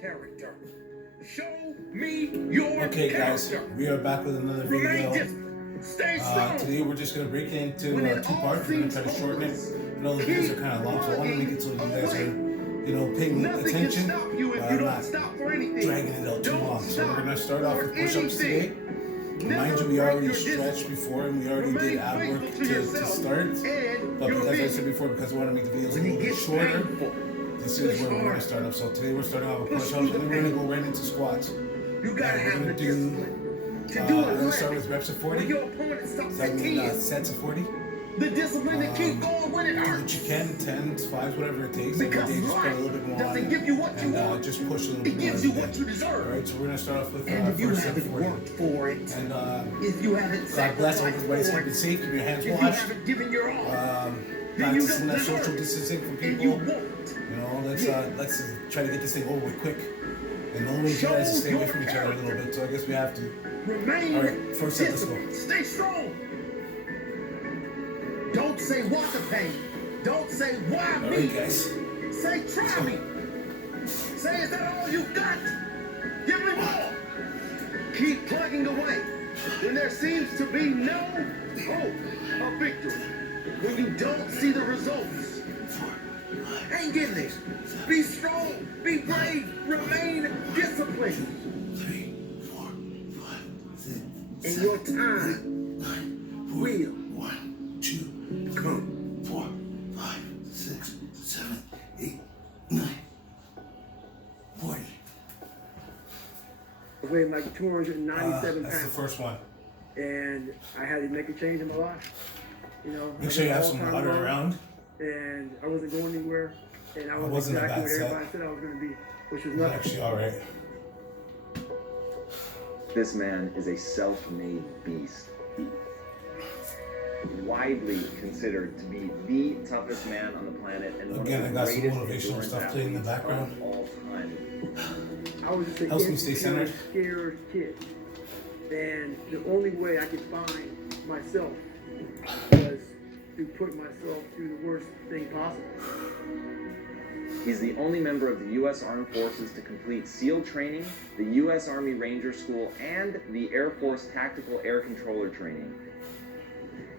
character. Show me your Okay, guys, character. we are back with another Remain video. disciplined. Stay strong. Today we're just going to break it into When it two all parts. We're going to try to seems shorten it. hopeless, I know the videos are kind of long, so I want to make it so you guys are, paying Nothing attention. can stop you if you don't stop for anything. Dragging it out too Don't long. So we're stop going to start off for with push-ups today. anything. Mind you, we already stretched before and we already Remain did ab work faithful to to yourself start. and But your because I vision. said before, because I want to make the videos a When it little bit gets shorter, painful, this is where we're going hard. to start off. So today we're starting off with Push push-ups through and the then we're going to pain. go right into squats. You gotta We're have the going to do, discipline to we're do going to it start right. with reps of 40. When your opponent stops Does that at mean 10, sets of 40? the discipline to keep going when it Do what hurts. you can, 10s, 5s, whatever it takes. Every Because day just put a life little bit more on doesn't it. give you what you And want. just push a little It bit more gives you every what day. you deserve. Alright, so we're going to start off with And if you first set haven't of 40. worked for it, And if you haven't God bless, sacrificed everybody's for keeping it, safe, keep your hands if you washed. haven't given your all, then you Practicing don't that deserve social it. distancing from And you people. won't. Let's try to get this thing over with quick. And the only way you guys to stay away from each other a little bit, so I guess we have to. Remain Alright, first set, let's go. disciplined. Stay strong. Don't say why the pain. Don't say why me. Alright, guys. Say try me. Say is that all you got? Give me more. Keep plugging away. When there seems to be no hope of victory. When you don't see the results. Hang in there. Be strong. Be brave. Remain disciplined. 3, 4, 5, 6, And your time 9, will 1, 2, come. 4, 5, 6, 7, 8, 9, 40. I weighed like 297 That's the pounds. first one. And I had to make a change in my life. Make sure you have some water around. And I wasn't going anywhere. And I was wasn't a exactly bad what set. everybody said I was going to be, which was It's nothing. actually alright. This man is a self-made beast. Widely considered to be the toughest man on the planet and one Again, of I the got some greatest motivational endurance stuff playing in the athletes background. of all time. I was just a Helps me stay insecure, centered. scared kid. And the only way I could find myself was to put myself through the worst thing possible. He's the only member of the U.S. Armed Forces to complete SEAL training, the U.S. Army Ranger School, and the Air Force Tactical Air Controller training.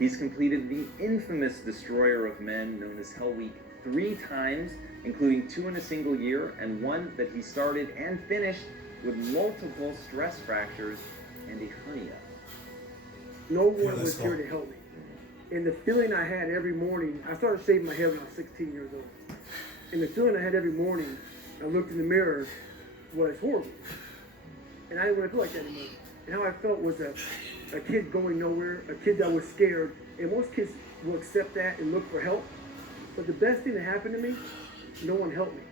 He's completed the infamous Destroyer of Men, known as Hell Week, 3 times, including 2 in a single year, and 1 that he started and finished with multiple stress fractures and a hernia. No one let's was go. here to help me. And the feeling I had every morning, I started shaving my head when I was 16 years old. And the feeling I had every morning, I looked in the mirror, was horrible. And I didn't want to feel like that anymore. And how I felt was a kid going nowhere, a kid that was scared. And most kids will accept that and look for help. But the best thing that happened to me, no one helped me.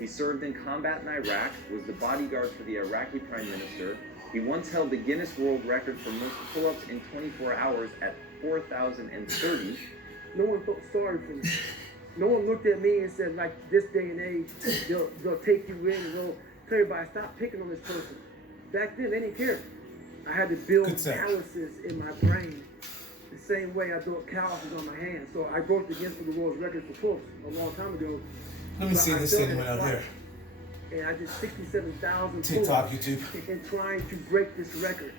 He served in combat in Iraq, was the bodyguard for the Iraqi Prime Minister. He once held the Guinness World Record for most pull-ups in 24 hours at 4,030. No one felt sorry for me. No one looked at me and said, like, this day and age, they'll take you in and they'll tell everybody, stop picking on this person. Back then, they didn't care. I had to build Good set. calluses in my brain the same way I built calluses on my hands. So I broke the Guinness World Record for pull-ups a long time ago. Let me But see I this felt thing it went out twice. here. And I did 67,000 TikTok, pull-ups YouTube. in trying to break this record.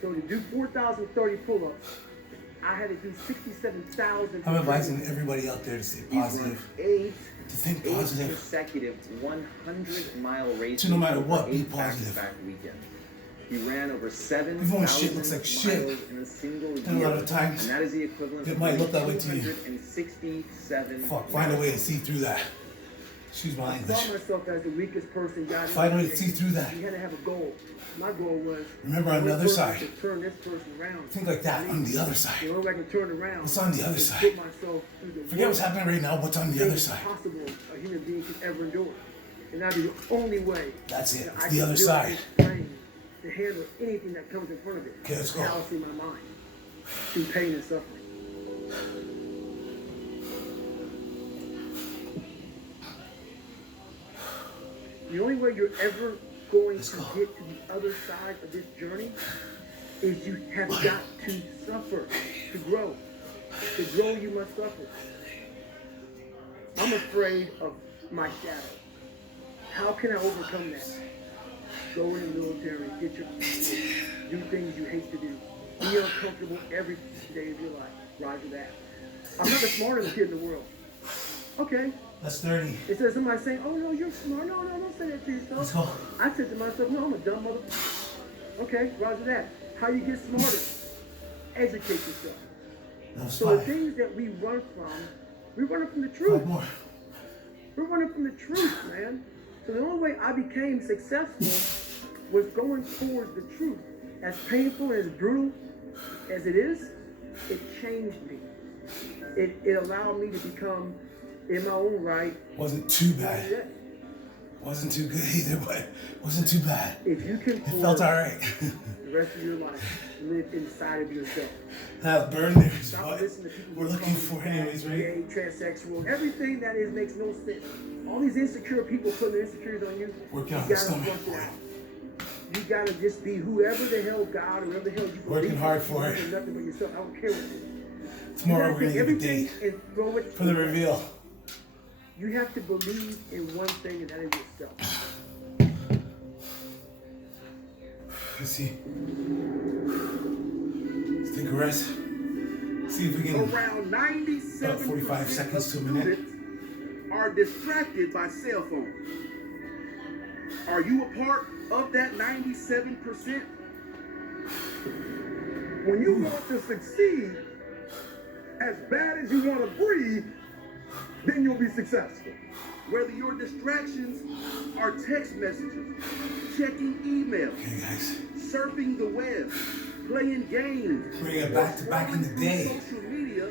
So to do 4,030 pull-ups, I had to do 67,000. I'm advising everybody out there to stay He's run positive, 8 to think eight positive. consecutive 100-mile races So no matter what, over be 8 positive. back-to-back weekends. He ran over Even when shit 7,000 looks like miles shit, in a single and a year, lot of times, and that is the equivalent it of might look that way to you. 267. Fuck, find a way to see through that. Excuse my I English. saw myself as the weakest person. God Find a way to see through that. You had to have a goal. My goal was Remember on the other side. to turn this person around. Think like that, on the other side. The only way I can turn around. What's on the other is side? Put myself through the Forget what's worst happening right now, what's on the other thing side. possible a human being could ever endure, and that'd be the only way. That's it, that it's I the can other build side. this brain to handle anything that comes in front of it. Okay, let's go. Callousing my mind through pain and suffering. The only way you're ever going to get to the other side of this journey is you have got to suffer to grow. To grow, you must suffer. I'm afraid of my shadow. How can I overcome that? Go in the military, get your do things you hate to do. Be uncomfortable every day of your life. Rise to that. I'm not the smartest kid in the world. Okay. That's 30. It says somebody saying, oh no, you're smart. No, don't say that to yourself. Let's go. I said to myself, no, I'm a dumb mother. Okay, rise to that. How you get smarter? Educate yourself. That was So the 5. things that we run from, we're running from the truth. 5 more. We're running from the truth, man. So the only way I became successful was going towards the truth. As painful and as brutal as it is, it changed me. It allowed me to become, in my own right, Wasn't too bad. Wasn't too good either, but wasn't too bad. If you can It felt alright. the rest of your life, live inside of yourself. That burn there is Stop what listening to people we're looking for anyways, right? gay, transsexual, everything that is makes no sense. All these insecure people putting their insecurities on you, Working you on the gotta stomach. flush it out. You gotta just be whoever the hell God or whoever the hell you believe. Working hard for it. Nothing but yourself. I don't care what it is. Tomorrow we're gonna give a everything date and throw it for the reveal. You have to believe in one thing, and that is yourself. Let's see. Let's take a rest. See if we can. Around 97% About 45 seconds of to a minute. students are distracted by cell phones. Are you a part of that 97%? When you want to succeed, as bad as you want to breathe, then you'll be successful. Whether your distractions are text messages, checking email, Okay, guys. surfing the web, playing games, Bring it back to back in the day. social media,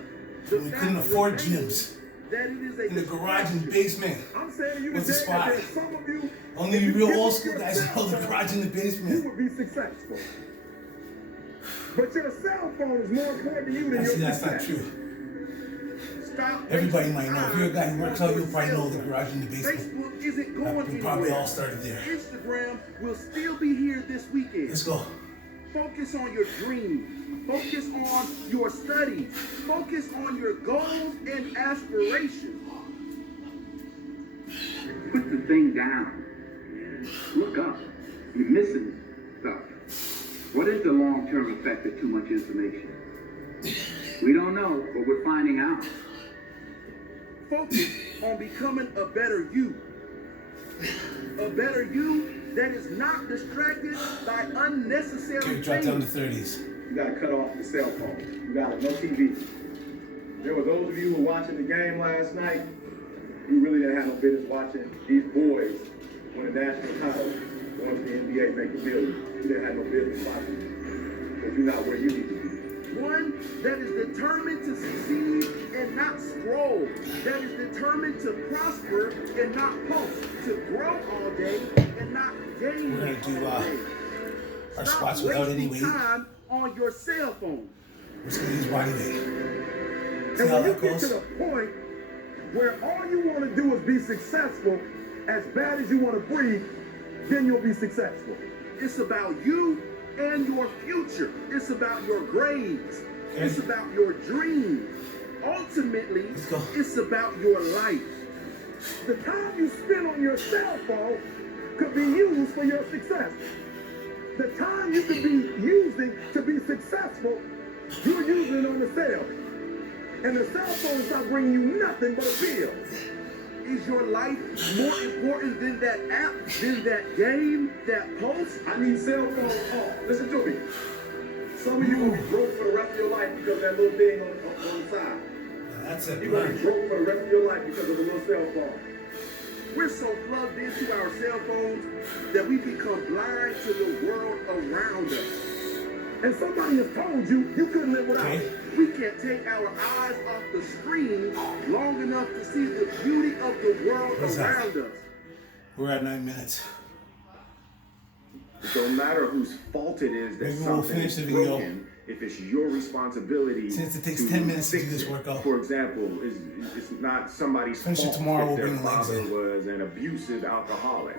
the We fact couldn't afford remains gyms. that it is a In the garage and distraction. basement. I'm saying to you What's the today spot? that some of you, Only if you real give old up school your guys cell know the phone, garage and the you basement. would be successful. But your cell phone is more important to you than your Actually, that's success. not true. Stop Everybody wasting might know. If you're a guy who time works on out, you'll your probably cell know the phone. garage and the basement. Facebook isn't going We probably anywhere. all started there. Instagram will still be here this weekend. Let's go. Focus on your dreams. Focus on your studies. Focus on your goals and aspirations. Put the thing down. Look up. You're missing stuff. What is the long-term effect of too much information? We don't know, but we're finding out. Focus on becoming a better you. A better you that is not distracted by unnecessary Okay, drop down to things. 30s. You gotta cut off the cell phone. You gotta no TV. There were those of you who were watching the game last night. You really didn't have no business watching these boys win a national title, going to the NBA, making millions. You didn't have no business watching because you're not where you need to be. One that is determined to succeed and not scroll. That is determined to prosper and not post. To grow all day and not gain We're gonna do, all day. our Stop squats without any wasting weight. time on your cell phone. We're just gonna use body weight. See And how when you that get to goes? the point where all you want to do is be successful, as bad as you want to breathe, then you'll be successful. It's about you and your future. It's about your grades. Okay. It's about your dreams. Ultimately, Let's go. it's about your life. The time you spend on your cell phone could be used for your success. The time you could be using to be successful, you're using it on the cell. And the cell phone is not bringing you nothing but a bill. Is your life more important than that app, than that game, that post? I need cell phones off. Listen to me. Some of you will be broke for the rest of your life because of that little thing on the side. That's it, You're gonna be burn. broke for the rest of your life because of a little cell phone. We're so plugged into our cell phones that we become blind to the world around us. And somebody has told you you couldn't live without Okay. it. We can't take our eyes off the screen long enough to see the beauty of the world What's that? around us. We're at 9 minutes. It don't matter whose fault it is that Maybe we'll something finish is the video. broken. If it's your responsibility, Since it takes 10 minutes to do fix this it. workout. For example, it's not somebody's Finish it fault tomorrow, if we'll their bring the legs father in. was an abusive alcoholic.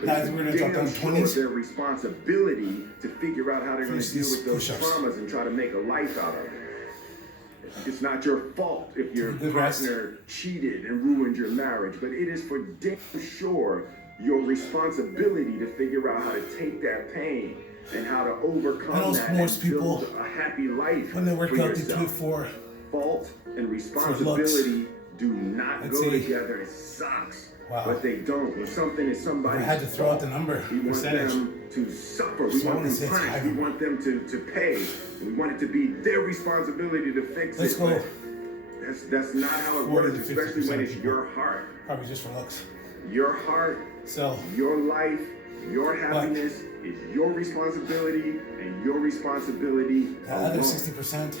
But Guys, it's we're gonna drop damn down to sure 20s. their responsibility to figure out how they're going Finish to deal these with those push-ups. traumas and try to make a life out of it. It's not your fault if your Good rest. partner cheated and ruined your marriage, but it is for damn sure your responsibility to figure out how to take that pain and how to I overcome know that most and people, build a happy life when they work for out, they yourself. do it for Fault and looks. responsibility do not I'd go say- together. It sucks. Wow. But they don't. When something is If somebody's I had to throw out the fault, number, we want percentage, them to suffer. We so I want wanna them say it's punished. higher. We want them to pay. We want it to be their responsibility to fix Let's it. go. But that's not how it 40 works, to especially when 50% it's people. your heart. probably just for looks. Your heart, So, your life, your happiness is your responsibility and your responsibility the other alone. 60%,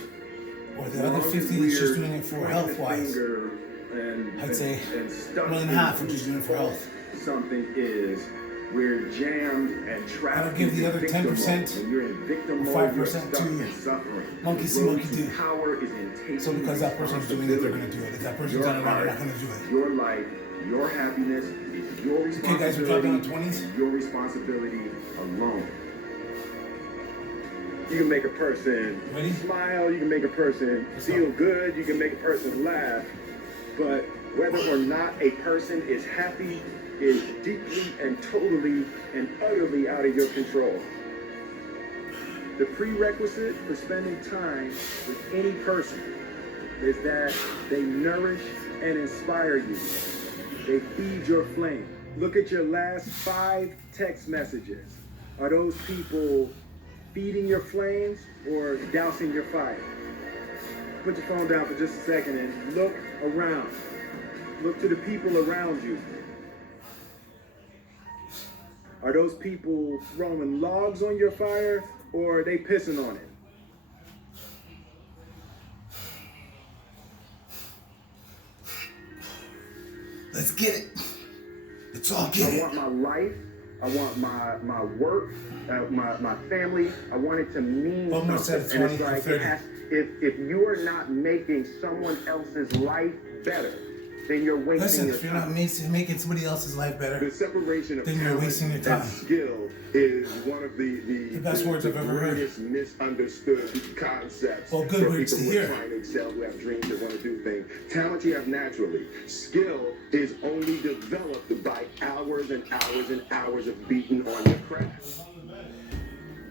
or the As other long as 50 that's just we're doing it for pointing the health-wise, finger and- I'd say and stuck more than in half are whose just doing it for health. something is, we're jammed and trapped. I would give the into other victim 10% mode. When you're in victim or mode, 5% you're stuck to in suffering. monkey The see, road monkey to do. Power is in taking So because that person's doing it, they're going to do it. If that person's done it wrong, they're not going to do it. Your life, your happiness is your responsibility. Okay, guys, we're dropping on 20s. and your responsibility alone. You can make a person Ready? smile, you can make a person Let's feel go. good, you can make a person laugh, but whether or not a person is happy is deeply and totally and utterly out of your control. The prerequisite for spending time with any person is that they nourish and inspire you. They feed your flame. Look at your last 5 text messages. Are those people feeding your flames or dousing your fire? Put your phone down for just a second and look around. Look to the people around you. Are those people throwing logs on your fire or are they pissing on it? Let's get it. Let's all I get it. want my life. I want my work, my family. I want it to mean One more set something. of And 20 it's like or 30. it has, if you are not making someone else's life better, then you're wasting Listen, your if you're time. not making somebody else's life better, The separation of then you're talent wasting your and time. skill is one of the best words I've ever heard. greatest misunderstood concepts Well, good for words people to who hear. are trying to excel, who have dreams, that want to do things. Talent you have naturally. Skill is only developed by hours and hours and hours of beating on your craft.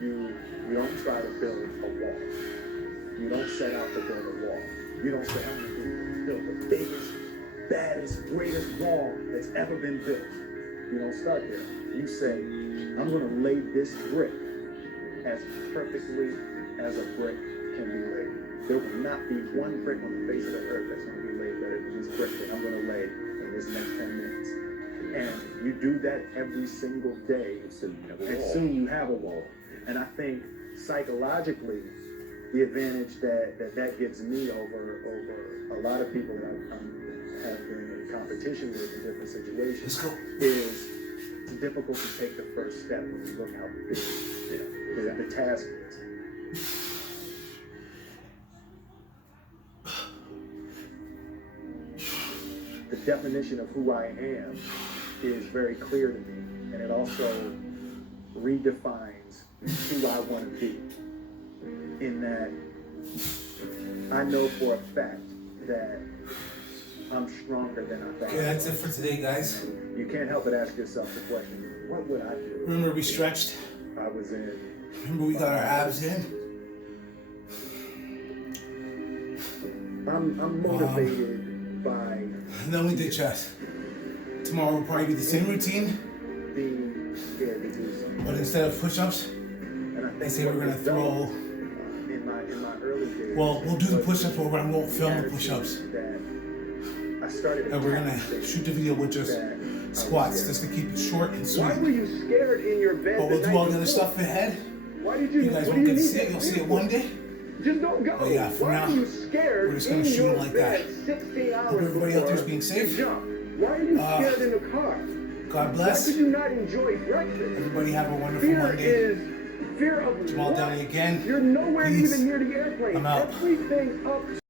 You don't try to build a wall. You don't set out to build a wall. You don't say, I'm going to build the biggest, baddest, greatest wall that's ever been built. You don't start there. You say, I'm going to lay this brick as perfectly as a brick can be laid. There will not be one brick on the face of the earth that's going to be laid better than this brick that I'm going to lay in this next 10 minutes. And you do that every single day, and soon you have a wall. And I think psychologically, the advantage that gives me over a lot of people that I have been in competition with in different situations Let's go. is it's difficult to take the first step when you look how big the task is. The definition of who I am is very clear to me, and it also redefines who I want to be. In that I know for a fact that I'm stronger than I thought. Okay, that's it for today, guys. You can't help but ask yourself the question, what would I do? Remember, we stretched. I was in. Remember, we got our abs in. I'm motivated by And then we did chest. Tomorrow will probably be the same routine, being scared to do something. but instead of push-ups, And I they think say we're gonna throw. in my early days. Well, we'll do the push-ups, but I won't film the attitude push-ups. that I started. And we're gonna shoot the video with just squats, just to keep it short and sweet. Why were you scared in your bed? But we'll the do night all the other before? stuff ahead. Why did you? You guys what won't do get to need see it. that You'll see video it for? one day. Just don't go. But yeah, for Why now, are you scared we're just gonna in shoot your it like bed that. 16 hours Hope everybody out there's before being safe. you jump? Why are you scared in the car? God Why bless. could you not enjoy breakfast? Everybody have a wonderful Fear Monday. is fear of Jamal what? Downey again. You're nowhere Peace. even near the airplane. I'm out. Everything up